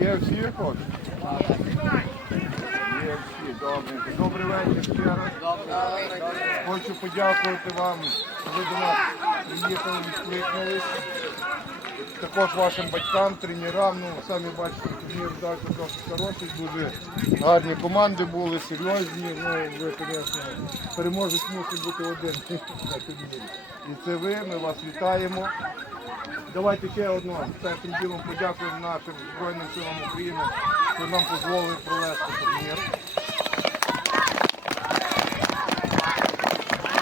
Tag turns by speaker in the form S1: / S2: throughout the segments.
S1: Є всі хлопці? Є всі, добре. Добрий вечір ще. Хочу подякувати вам, що ви до нас приїхали, відкликнулись. Також вашим батькам, тренерам, ну самі бачите, турнір вдався трохи хороший, дуже гарні команди були, серйозні. Ну, ви, звісно, переможець мусить бути один на турнірі. І це ви, ми вас вітаємо. Давайте ще одного першим ділом подякуємо нашим Збройним силам України, що нам дозволили провести турнір.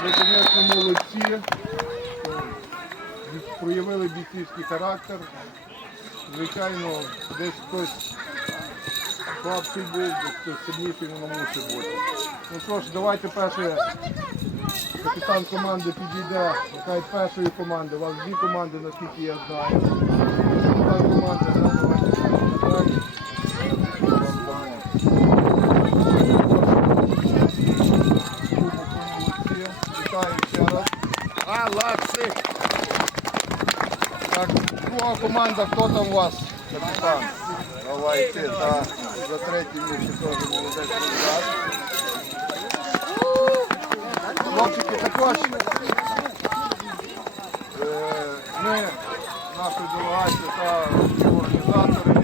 S1: Ви, звісно, молодці. Проявили бійцівський характер. Звичайно, десь хтось слабший був, десь хтось сильніший воно мусить бути. Ну що ж, давайте перше капітан команди підійде, яка першої команди. У вас дві команди, наскільки я знаю. Капітан команди, далі. Молодці. Вітаю ще раз.
S2: Молодці!
S1: Так, друга команда, хто там у вас? Капітан. Давай ти, так. За третє місце теж молодець результат. Хлопчики, також е, ми, наша делегація та